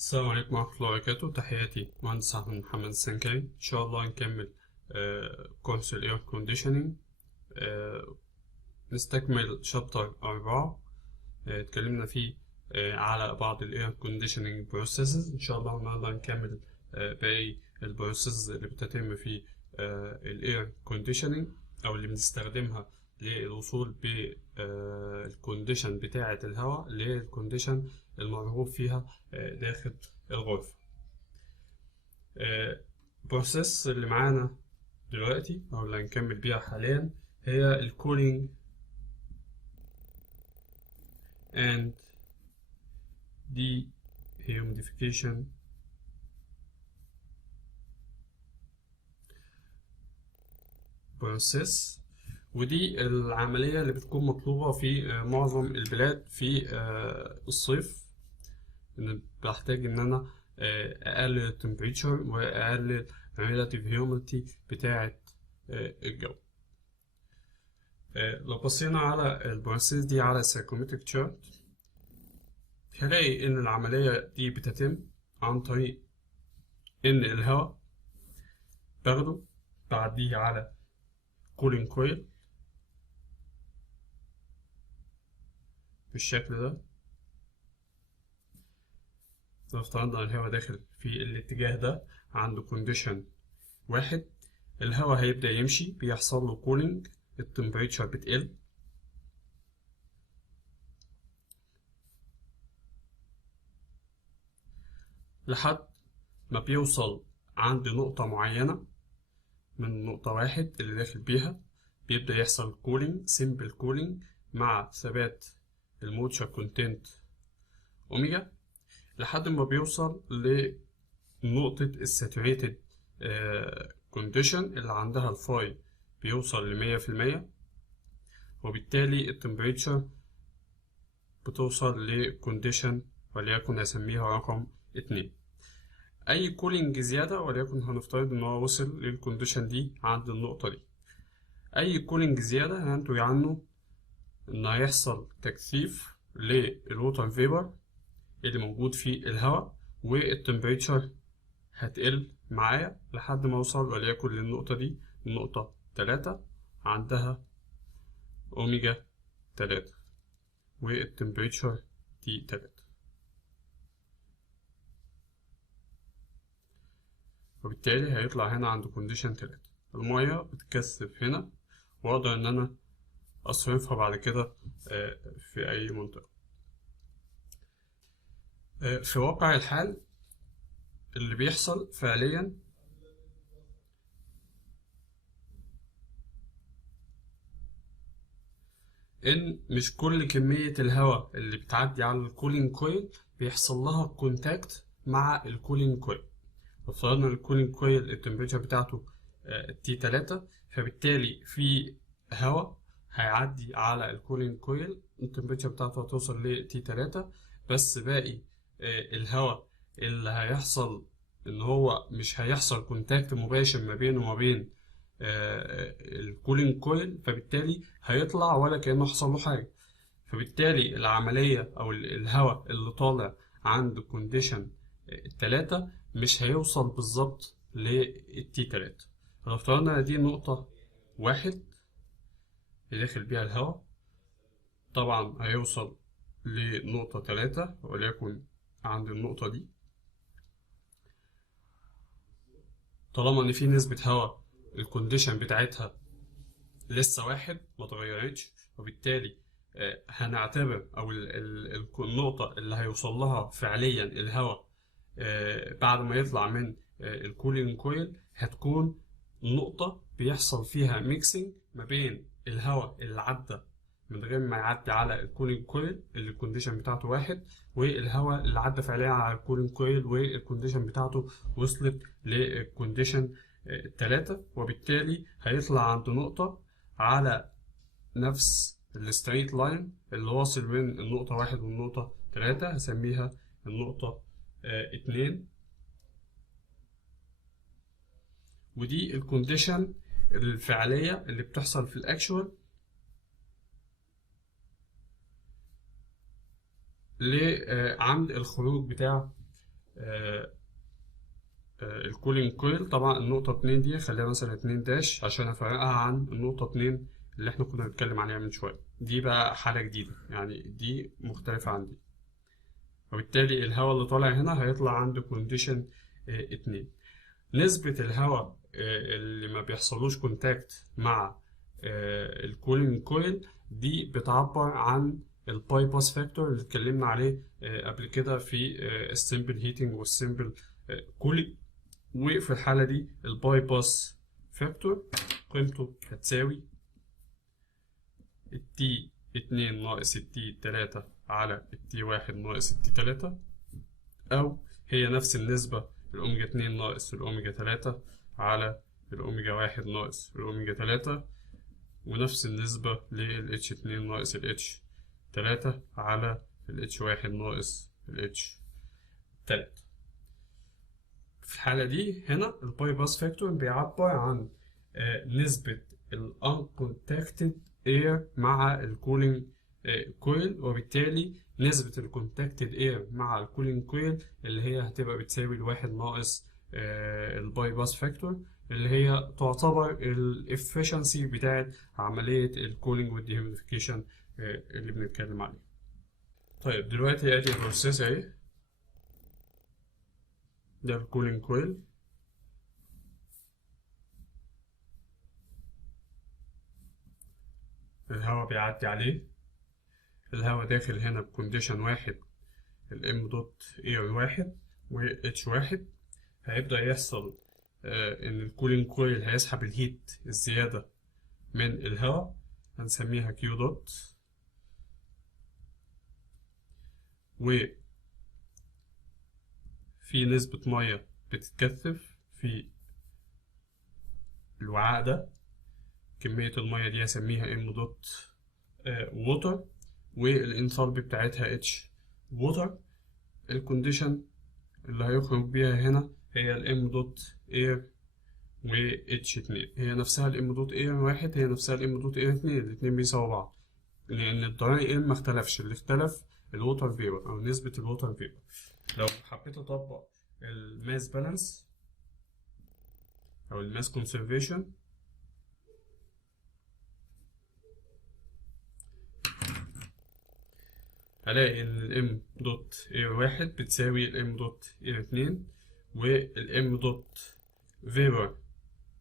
السلام عليكم ورحمة الله وبركاته. تحياتي مهندس أحمد محمد السنكري. إن شاء الله نكمل كورس ال Air Conditioning. نستكمل شابتر 4. اتكلمنا فيه على بعض ال Air Conditioning Processes. إن شاء الله النهاردة نكمل باقي ال Processes اللي بتتم في ال Air Conditioning أو اللي بنستخدمها للوصول بالكونديشن بتاعة الهواء للكونديشن المرغوب فيها داخل الغرفة. البروسيس اللي معانا دلوقتي أو اللي هنكمل بيها حاليا هي الكولينج and dehumidification process، ودي العملية اللي بتكون مطلوبة في معظم البلاد في الصيف. إن بحتاج إن أنا أقلل التمبريتشر وأقلل relative humidity بتاعة الجو. لو بصينا على البروسيس دي على السايكومتريك تشارت هلاقي إن العملية دي بتتم عن طريق إن الهواء باخده بعديه على كولينج كويل بالشكل ده. لو افترضنا الهواء داخل في الاتجاه ده عنده كونديشن واحد، الهواء هيبدأ يمشي بيحصل له كولينج، التمبريتشر بتقل لحد ما بيوصل عند نقطة معينة. من نقطة واحد اللي داخل بيها بيبدأ يحصل كولينج، سيمبل كولينج مع ثبات الموتشر كونتنت أوميجا لحد ما بيوصل لنقطة الساتوريتد كونديشن اللي عندها الفاي بيوصل ل100%، وبالتالي التمبريتشر بتوصل لكونديشن وليكن هسميها رقم 2. أي كولينج زيادة وليكن هنفترض إن هو وصل للكونديشن دي عند النقطة دي، أي كولينج زيادة هينتج عنه إن هيحصل تكثيف للوتر فيبر اللي موجود في الهواء، والتمبريتشر هتقل معايا لحد ما اوصل وليكن للنقطة دي، النقطة 3 عندها أوميجا 3 والتمبريتشر دي 3، وبالتالي هيطلع هنا عند كونديشن 3. المية بتكثف هنا وأقدر إن أنا أصرفها بعد كده في أي منطقة. في واقع الحال اللي بيحصل فعليا ان مش كل كمية الهواء اللي بتعدي على الكولينج كويل بيحصل لها كونتاكت مع الكولينج كويل. افترضنا الكولينج كويل التمبريتشر بتاعته T3، فبالتالي في هواء هيعدي على الكولينج كويل التمبريتشر بتاعته هتوصل ل T3، بس باقي الهواء اللي هيحصل ان هو مش هيحصل كونتاكت مباشر ما بينه وما بين الكولينج كويل، فبالتالي هيطلع ولا كأنه حصل له حاجة. فبالتالي العملية أو الهواء اللي طالع عند كونديشن 3 مش هيوصل بالظبط للتي 3. لو افترضنا دي نقطة واحد اللي داخل بيها الهواء، طبعا هيوصل لنقطة 3 وليكن عند النقطة دي. طالما إن في نسبة هواء الكونديشن بتاعتها لسه واحد ما اتغيرتش، وبالتالي هنعتبر او النقطة اللي هيوصل لها فعليا الهواء بعد ما يطلع من الكولينج كويل هتكون نقطة بيحصل فيها ميكسينج ما بين الهواء اللي عدى من غير ما يعدي على الكولينج كويل اللي الكونديشن بتاعته واحد، والهواء اللي عدى فعليا على الكولينج كويل والكونديشن بتاعته وصلت للكونديشن 3، وبالتالي هيطلع عند نقطة على نفس الستريت لاين اللي واصل بين النقطة 1 والنقطة 3، هسميها النقطة 2. ودي الكونديشن الفعلية اللي بتحصل في الأكشوال عند الخروج بتاع الكولينج كويل. طبعا النقطة 2 دي خليها مثلا 2 داش عشان افرقها عن النقطة 2 اللي احنا كنا بنتكلم عليها من شوية. دي بقى حالة جديدة، يعني دي مختلفة عن دي، وبالتالي الهواء اللي طالع هنا هيطلع عنده كونديشن 2. نسبة الهواء اللي ما بيحصلوش كونتاكت مع الكولينج كويل دي بتعبر عن الباي باس فاكتور اللي اتكلمنا عليه قبل كده في السمبل هيتنج والسمبل كولينج. وفي الحالة دي الباي باس فاكتور قيمته هتساوي التي 2 ناقص التي 3 على التي 1 ناقص التي 3، أو هي نفس النسبة الأوميجا 2 ناقص الأوميجا 3 على الأوميجا 1 ناقص الأوميجا 3، ونفس النسبة لل H2 ناقص ال H3 على ال H1 ناقص ال H3. في الحالة دي هنا الباي باس فاكتور بيعبر عن نسبة ال uncontacted air مع الكولينج كويل، وبالتالي نسبة الكونتاكتد اير مع الكولينج كويل اللي هي هتبقى بتساوي الواحد ناقص الباي باس فاكتور، اللي هي تعتبر الافشنسي بتاعت عملية الكولينج والديهيوميديفيكيشن اللي بنتكلم عليه. طيب دلوقتي ادي البروسيس اهي، ده الكولينج كويل. الهواء بيعدي عليه، الهواء داخل هنا بكونديشن واحد، الام دوت اير واحد و اتش واحد. هيبدأ يحصل ان الكولينج كويل هيسحب الهيت الزيادة من الهواء، هنسميها كيو دوت، وفي نسبة مية بتتكثف في الوعاء ده. كمية المية دي هسميها ام دوت ووتر، والانثالبي بتاعتها اتش ووتر. الكونديشن اللي هيخرج بيها هنا هي الام دوت اير و اتش 2، هي نفسها الام دوت اير واحد، هي نفسها الام دوت اير 2، الاتنين بيساووا بعض، لان الدراي اير ما اختلفش، اللي اختلف الووتر فيبر او نسبة الووتر فيبر. لو حبيت اطبق الماس بالانس او الماس كونسرفيشن، هلاقي ان الام دوت اير واحد بتساوي الام دوت اير 2، والام دوت فيبر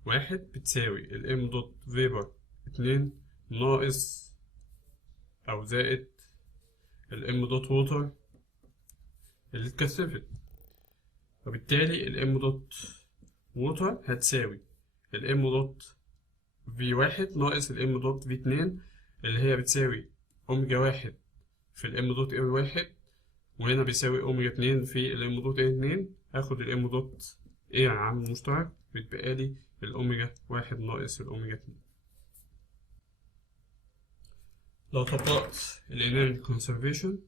واحد بتساوي الام دوت فيبر 2 ناقص او زائد الام دوت ووتر اللي اتكثفت. وبالتالي الام دوت ووتر هتساوي الام دوت في واحد ناقص الام دوت في 2، اللي هي بتساوي اوميجا واحد في الام دوت اير واحد، وهنا بيساوي اوميجا 2 في الام دوت اير 2. هاخد الام دوت اير عامل مشترك، بيتبقى لي الاوميجا واحد ناقص الاوميجا 2. لو طبقت الانرجي كونسرفيشن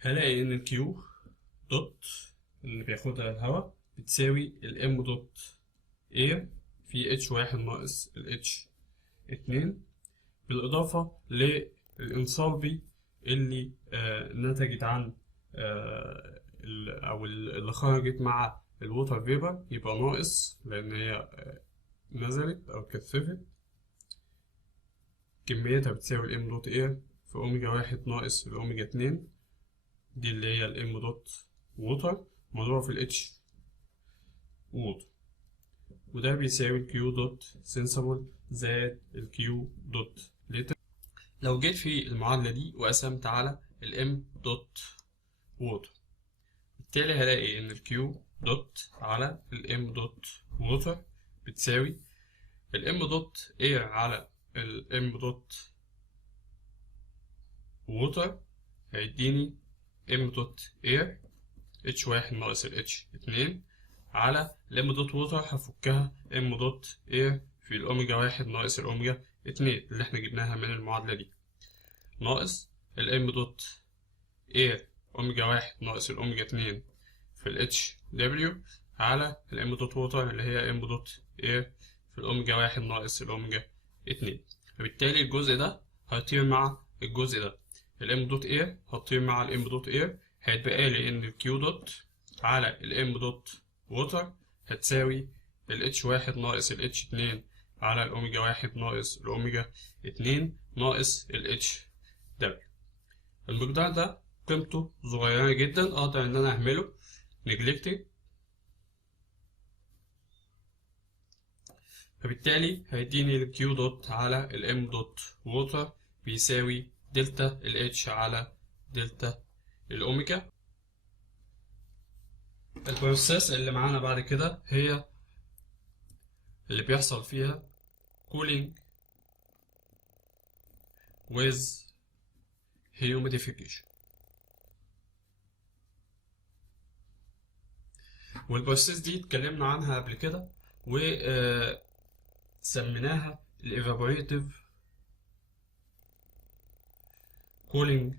هلاقي ان الكيو دوت اللي بياخدها الهواء بتساوي الام دوت اير في اتش واحد ناقص الاتش 2، بالاضافة للانصالبي اللي نتجت عن او اللي خرجت مع الووتر فيبر، يبقى ناقص لان هي نزلت او كثفت، كميتها بتساوي الام دوت اير في اوميجا واحد ناقص الاوميجا 2، دي اللي هي الام دوت ووتر مضروبة في الاتش ووتر، وده بيساوي الكيو دوت سنسبل زائد الكيو دوت ليتر. لو جيت في المعادلة دي وقسمت على الام دوت ووتر، بالتالي هلاقي ان الكيو دوت على الام دوت ووتر بتساوي الام دوت اير على الام دوت ووتر، هيديني ام دوت اير اتش واحد ناقص ال اتش 2 على الام دوت ووتر، هفكها ام دوت اير في الاوميجا واحد ناقص الاوميجا 2 اللي احنا جبناها من المعادلة دي، ناقص الام دوت اير اوميجا واحد ناقص الاوميجا 2 في الاتش دبليو على الام دوت ووتر اللي هي ام دوت اير في الاوميجا واحد ناقص الاوميجا 2. فبالتالي الجزء ده هيطير مع الجزء ده، الام دوت اير هتطير مع الام دوت اير، هيتبقى لي ان الكيو دوت على الام دوت ووتر هتساوي الاتش واحد ناقص الاتش اتنين على الاوميجا واحد ناقص الاوميجا اتنين ناقص الاتش دبليو. المقدار ده قيمته صغيرة جدا، اقدر ان انا اهمله neglected، فبالتالي هيديني الكيو دوت على الام دوت ووتر بيساوي دلتا الاتش على دلتا الاوميجا. البروسيس اللي معانا بعد كده هي اللي بيحصل فيها cooling with humidification، والبروسيس دي اتكلمنا عنها قبل كده وسميناها evaporative cooling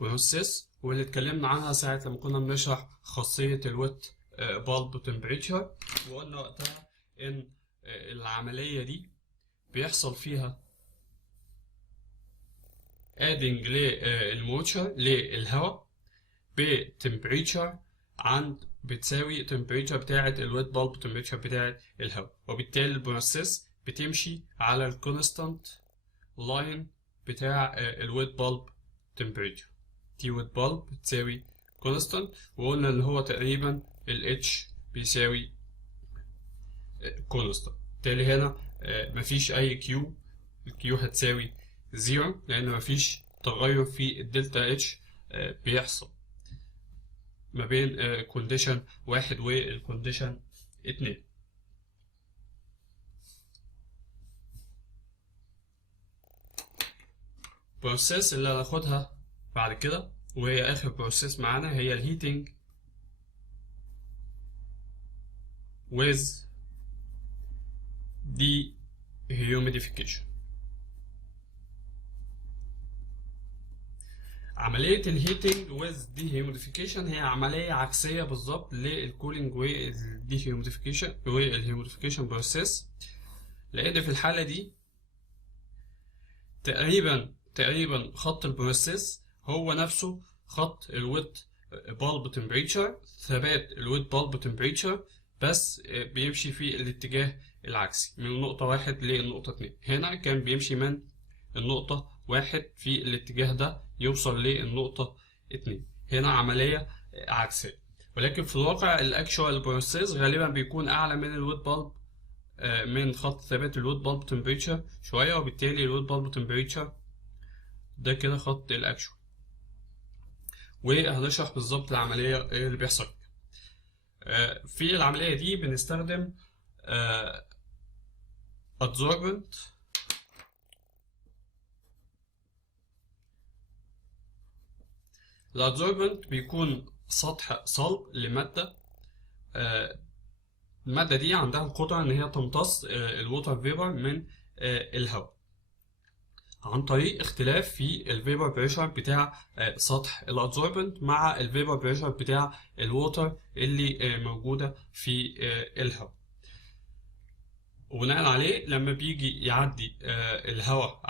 process، واللي اتكلمنا عنها ساعة لما كنا بنشرح خاصية الويت bulb temperature، وقلنا وقتها ان العملية دي بيحصل فيها adding للموتشر للهواء بتمبريتشر عند بتساوي تمبريتشر بتاعة الويت بالب تمبريتشر بتاعة الهواء، وبالتالي البروسيس بتمشي على الكونستانت لاين بتاع الويت بالب تمبريتشر، تي ويت بالب بتساوي كونستانت، وقلنا ان هو تقريبا الاتش بيساوي كونستانت. بالتالي هنا مفيش اي كيو، الكيو هتساوي زيرو لان مفيش تغير في الدلتا اتش بيحصل ما بين كونديشن واحد والكونديشن اتنين. بروسيس اللي هناخدها بعد كده وهي اخر بروسيس معانا هي الهيتنج with dehumidification. عملية الهيتنج with dehumidification هي عملية عكسية بالظبط للكولينج والهيوميديفيكيشن بروسيس، لأن في الحالة دي تقريبا خط البروسيس هو نفسه خط الويت بالب تمبريتشر، ثبات الويت بالب تمبريتشر، بس بيمشي في الاتجاه العكسي من النقطة واحد للنقطة اتنين. هنا كان بيمشي من النقطة واحد في الاتجاه ده يوصل للنقطة اتنين، هنا عملية عكسية. ولكن في الواقع الاكشوال بروسيس غالبا بيكون اعلى من الويت بالب، من خط ثبات الويت بالب تمبريتشر شوية، وبالتالي الويت بالب تمبريتشر ده كده خط الاكشوال. وهنشرح بالظبط العملية ايه اللي بيحصل. في العملية دي بنستخدم adsorbent الادزوربنت بيكون سطح صلب لمادة، المادة دي عندها القدرة ان هي تمتص الووتر فيبر من الهواء عن طريق اختلاف في الفيبر بريشر بتاع سطح الادزوربنت مع الفيبر بريشر بتاع الووتر اللي موجودة في الهواء. وبناء عليه لما بيجي يعدي الهواء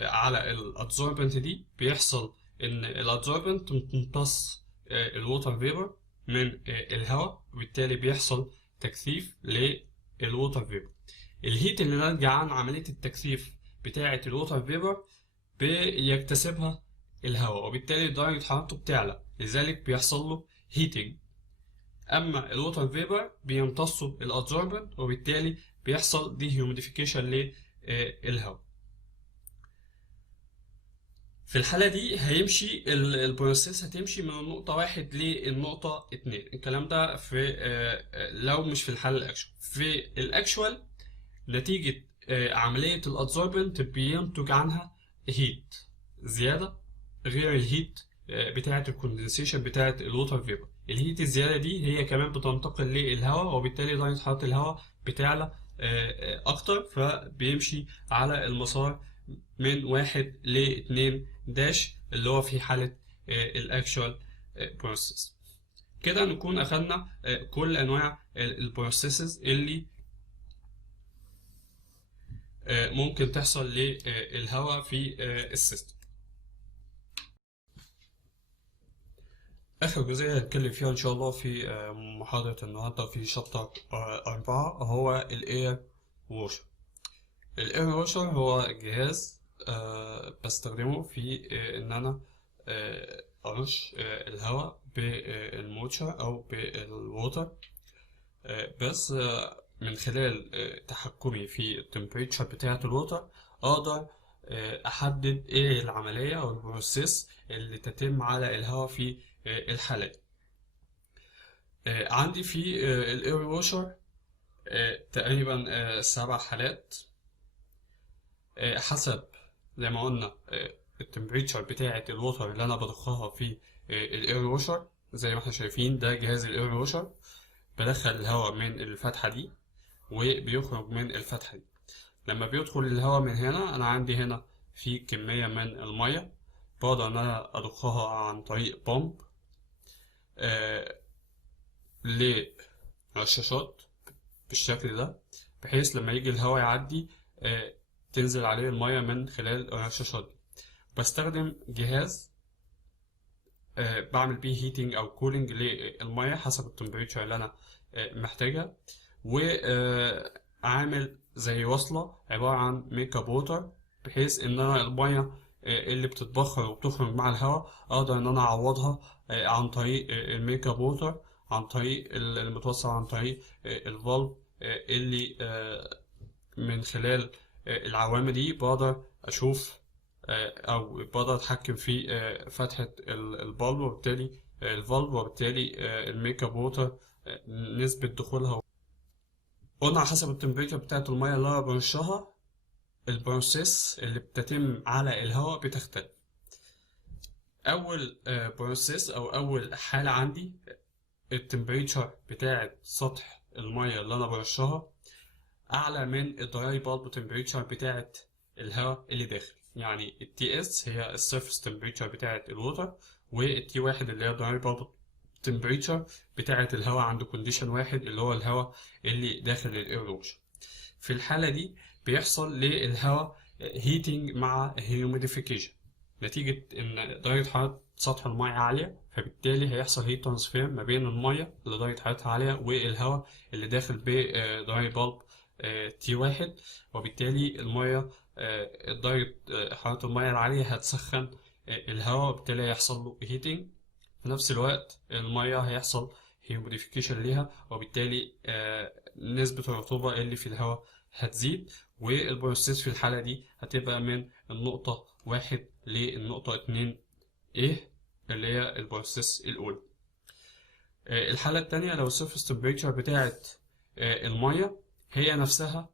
على الادزوربنت دي بيحصل ان الادزوربنت بتمتص الووتر فيبر من الهواء، وبالتالي بيحصل تكثيف للووتر فيبر. الهيت اللي ناتج عن عملية التكثيف بتاعة الووتر فيبر بيكتسبها الهواء، وبالتالي درجة حرارته بتعلى، لذلك بيحصل له هيتنج. اما الووتر فيبر بيمتصه الادزوربنت، وبالتالي بيحصل ديهيوميديفيكيشن للهواء. في الحالة دي هيمشي البروسيس هتمشي من النقطة واحد للنقطة اتنين. الكلام ده في لو مش في الحالة الأكشوال. في الأكشوال نتيجة عملية الأدزوربنت بينتج عنها هيت زيادة غير الهيت بتاعة الكوندنسيشن بتاعة الووتر فيبر. الهيت الزيادة دي هي كمان بتنتقل للهواء، وبالتالي درجة حرارة الهواء بتعلى أكتر، فبيمشي على المسار من واحد لاتنين داش اللي هو في حالة الأكشوال بروسيس. كده نكون أخدنا كل أنواع البروسيسز اللي ممكن تحصل للهواء في السيستم. آخر جزئية هنتكلم فيها إن شاء الله في محاضرة النهاردة في شابتر 4 هو الإير ووشر. الإير ووشر هو جهاز بستخدمه في إن أنا أرش الهواء بالموتشر أو بالووتر، بس من خلال تحكمي في التمبريتشر بتاعة الووتر أقدر أحدد إيه العملية أو البروسيس اللي تتم على الهواء في الحالة دي. عندي في الاير ووشر تقريبا 7 حالات، حسب زي ما قلنا التمبريتشر بتاعة الووتر اللي أنا بضخها في الاير ووشر. زي ما احنا شايفين ده جهاز الاير ووشر، بدخل الهواء من الفتحة دي وبيخرج من الفتحة دي. لما بيدخل الهواء من هنا أنا عندي هنا في كمية من المية، بقدر إن أنا أضخها عن طريق بومب لرشاشات بالشكل ده، بحيث لما يجي الهواء يعدي تنزل عليه المية من خلال الرشاشات دي. بستخدم جهاز بعمل بيه هيتنج أو كولينج للمية حسب التمبريتشر اللي أنا محتاجها، وعامل زي وصلة عبارة عن ميك اب ووتر، بحيث إن أنا المية اللي بتتبخر وبتخرج مع الهواء أقدر إن أنا أعوضها عن طريق الميك اب ووتر، عن طريق المتوصل عن طريق الفالف اللي من خلال العوامل دي بقدر أشوف أو بقدر أتحكم في فتحة الفالف، وبالتالي الفالف وبالتالي الميك اب ووتر نسبة دخولها. قلنا على حسب التمبريتشر بتاعة المية اللي أنا برشها البروسيس اللي بتتم على الهواء بتختلف. أول بروسيس أو أول حالة عندي التمبريتشر بتاعة سطح المية اللي أنا برشها أعلى من الدراي بالب تمبريتشر بتاعة الهواء اللي داخل. يعني التي اس هي السيرفيس تمبريتشر بتاعة الووتر، والتي واحد اللي هي الدراي بالب تمبريتشر بتاعة الهواء عند كونديشن واحد اللي هو الهواء اللي داخل الاير ووشر. في الحالة دي بيحصل للهواء هيتنج مع هيوميديفيكيشن، نتيجة إن درجة حرارة سطح المية عالية، فبالتالي هيحصل هيت ترانسفير ما بين المية اللي درجة حرارتها عالية والهواء اللي داخل بدراي بالب تي واحد، وبالتالي المية درجة حرارة المية العالية هتسخن الهواء، وبالتالي هيحصل له هيتنج. في نفس الوقت المية هيحصل هيوميديفيكيشن ليها، وبالتالي نسبة الرطوبة اللي في الهواء هتزيد، والبروسيس في الحالة دي هتبقى من النقطة 1 للنقطة 2 ايه اللي هي البروسيس الأولى. الحالة التانية لو السيرفيس تمبريتشر بتاعت المية هي نفسها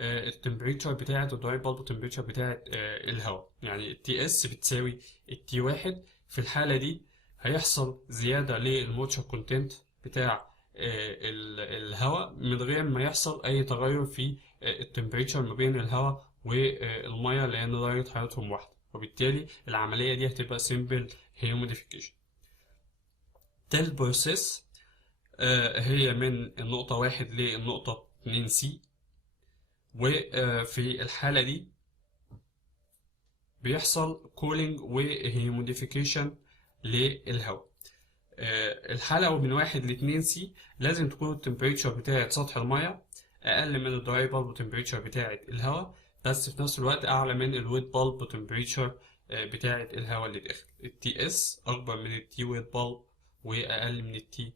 التمبريتشر بتاعت الدراي بالب تمبريتشر بتاعت الهواء، يعني التي اس بتساوي التي واحد. في الحالة دي هيحصل زيادة للموتشر كونتنت بتاع الهواء من غير ما يحصل أي تغير في التمبريتشر ما بين الهواء والمية، لأن درجة حرارتهم واحدة، وبالتالي العملية دي هتبقى simple humidification. تالت بروسيس هي من النقطة 1 للنقطة 2 سي، وفي الحالة دي بيحصل كولينج وهيوميديفيكيشن للهواء. الحالة من 1 ل 2 سي لازم تكون التمبريتشر بتاعة سطح المية أقل من الدراي بالب تمبريتشر بتاعة الهواء، بس في نفس الوقت أعلى من الويت بالب تمبريتشر بتاعة الهواء اللي داخل. التي اس أكبر من التي ويت بالب وأقل من التي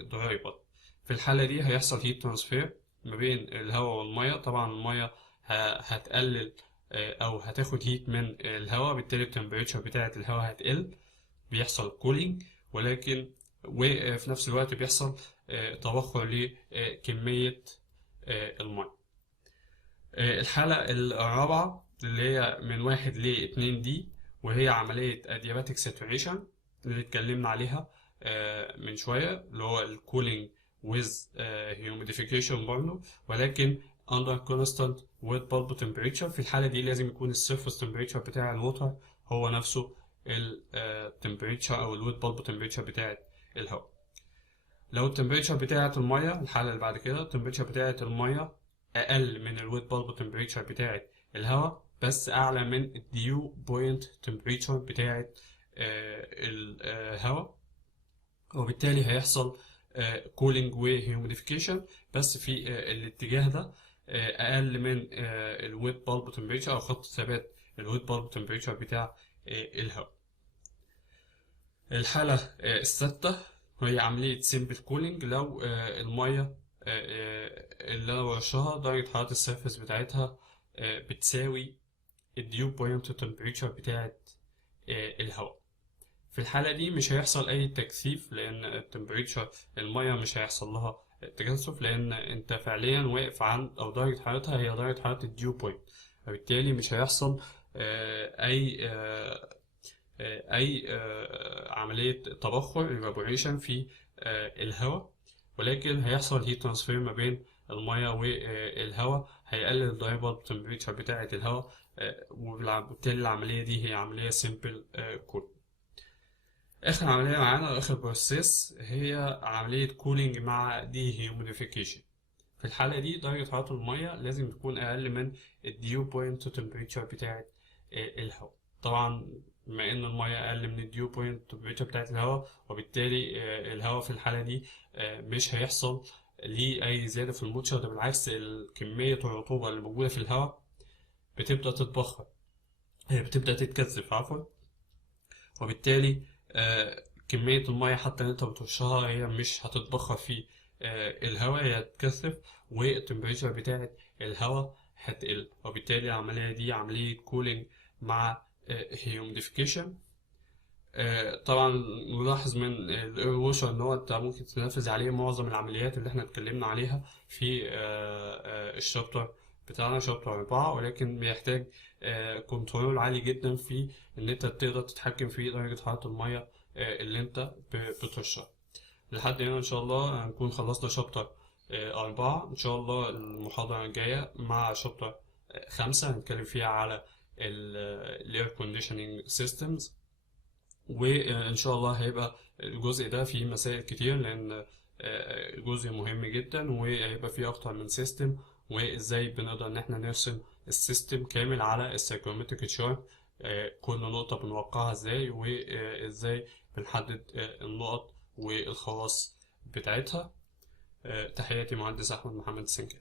دراي بالب. في الحالة دي هيحصل هيت ترانسفير ما بين الهواء والمية. طبعا المية هتقلل أو هتاخد هيت من الهواء، بالتالي التمبريتشر بتاعة الهواء هتقل، بيحصل كولينج، ولكن وفي نفس الوقت بيحصل تبخر لكمية المية. الحالة الرابعة اللي هي من 1 ل 2 دي، وهي عملية adiabatic saturation اللي اتكلمنا عليها من شوية، اللي هو الكولينج with humidification برضه، ولكن under constant wet bulb temperature. في الحالة دي لازم يكون السيرفس temperature بتاع الووتر هو نفسه التمبريتشر او الويت بالب تمبريتشر بتاعت الهواء. لو التمبريتشر بتاعت المية، الحالة اللي بعد كده التمبريتشر بتاعت المية اقل من الويت بالب تمبريتشر بتاعه الهواء بس اعلى من الديو بوينت تمبريتشر بتاعه الهواء، وبالتالي هيحصل كولينج وهيوميديفيكيشن بس في الاتجاه ده اقل من الويت بالب تمبريتشر او خط ثبات الويت بالب تمبريتشر بتاع الهواء. الحالة السادسة هي عملية سيمبل كولينج. لو المية اللي أنا برشها درجة حرارة السيرفس بتاعتها بتساوي الديو بوينت تمبريتشر بتاعت الهواء. في الحالة دي مش هيحصل أي تكثيف، لأن التمبريتشر المية مش هيحصل لها تكثف، لأن أنت فعليا واقف عند أو درجة حرارتها هي درجة حرارة الديو بوينت، فبالتالي مش هيحصل أي عملية تبخر evaporation في الهواء، ولكن هيحصل heat transfer ما بين المية والهواء، هيقلل الدرجة temperature بتاعة الهواء، وبالتالي العملية دي هي عملية simple cool. آخر عملية معانا آخر بروسيس هي عملية كولينج مع dehumidification. في الحالة دي درجة حرارة المية لازم تكون أقل من الديو بوينت temperature بتاعة الهواء. طبعا بما ان المية اقل من الديو بوينت تمبريتشر بتاعت الهواء، وبالتالي الهواء في الحالة دي مش هيحصل ليه اي زيادة في الموتشر، ده بالعكس كمية الرطوبة اللي موجودة في الهواء بتبدأ تتبخر، بتبدأ تتكثف عفوا، وبالتالي كمية المية حتى اللي انت بترشها هي مش هتتبخر في الهواء، هي هتتكثف والتمبريتشر بتاعت الهواء هتقل، وبالتالي العملية دي عملية كولينج مع هيوميديفيكيشن. طبعا نلاحظ من الاير ووشر ان هو انت ممكن تنفذ عليه معظم العمليات اللي احنا اتكلمنا عليها في الشابتر بتاعنا شابتر 4، ولكن بيحتاج كنترول عالي جدا في ان انت تقدر تتحكم في درجة حرارة المية اللي انت بترشها. لحد هنا ان شاء الله هنكون خلصنا شابتر 4. ان شاء الله المحاضرة الجاية مع شابتر 5 هنتكلم فيها على الاير كونديشننج سيستمز، وان شاء الله هيبقى الجزء ده فيه مسائل كتير، لان جزء مهم جدا، وهيبقى فيه اكتر من سيستم، وازاي بنقدر ان احنا نرسم السيستم كامل على السايكرومتريك تشارت، كل نقطة بنوقعها ازاي، وازاي بنحدد النقط والخواص بتاعتها. تحياتي مهندس احمد محمد سنكر.